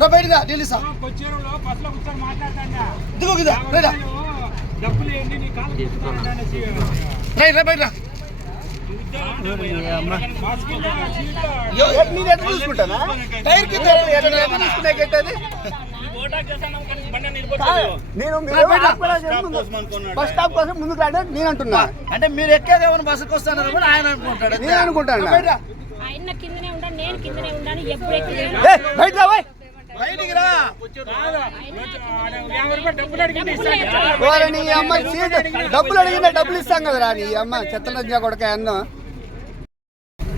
రా బయటగా మాట్లాడతాండా? దిగు కింద రైట్ రైట్ రా. బయట నేను ఎట్లా చూసుకుంటానా? టైర్ బస్ స్టాప్ కోసం ముందుకు రాడే నేను అంటున్నా. అంటే మీరు ఎక్కేది ఏమైనా బస్సుకు వస్తున్నారు కూడా ఆయన అనుకుంటాడు. నేను అనుకుంటాను. బయట ఆయన కిందనే ఉండాలి నేను కిందనే ఉండాలి ఎప్పుడు ఎక్కలేదు ఏ బయట డబ్బులు అడిగింది ఇస్తాను. ఓరే నీ అమ్మ సీట్ డబ్బులు అడిగిన డబ్బులు ఇస్తాం కదరా నీ అమ్మ. చెత్తల కొడక అన్న.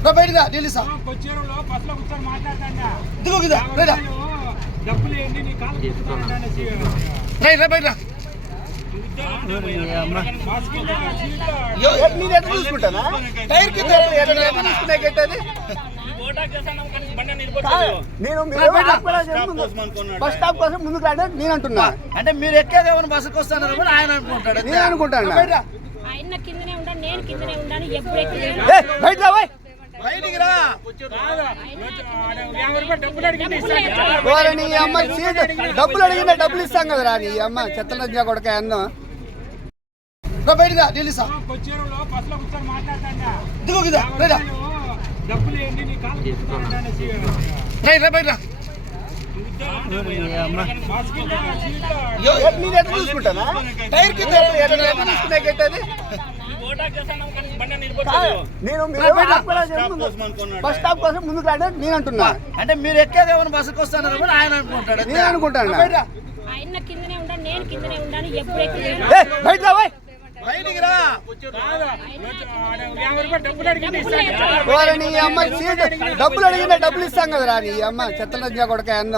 రా బయటగా నిలుసా కొచ్చేరులో బస్సులో కూర్చొని మాట్లాడతాండా. దిగు కింద రైట్ డబ్బులు ఏంటి నీ కాలు కూర్చుంటాననేసి రైట్ రా బయట నేను ఎట్లా చూసుకుంటానా? టైర్ కింద ఎట్లా గట్టది? నేను బస్ స్టాప్ కోసం ముందుకు రాడే నేను అంటున్నా. అంటే మీరు ఎక్కేది బస్సుకు కూడా ఆయన అనుకుంటాడు. నేను అనుకుంటాను. ఆయన కిందనే ఉండాలి నేను కిందనే ఉండాలి ఎప్పుడు బయట డబ్బులు అడిగిన డబ్బులు ఇస్తాం కదరా నీ అమ్మ చెత్తల కొడక అన్న బయటగా కింద నేను ఎట్లా చూసుకుంటానా? టైర్ నేను బస్ స్టాప్ కోసం ముందుకు రాడే నేను అంటున్నా. అంటే మీరు ఎక్కేది ఏమైనా బస్సుకు వస్తున్నారు కూడా ఆయన అనుకుంటాడు. నేను అనుకుంటాను. ఆయన కిందనే డబ్బులు డబ్బులు అడిగిన డబ్బులు ఇస్తాం కదరా నీ అమ్మ చెత్త కొడక అన్న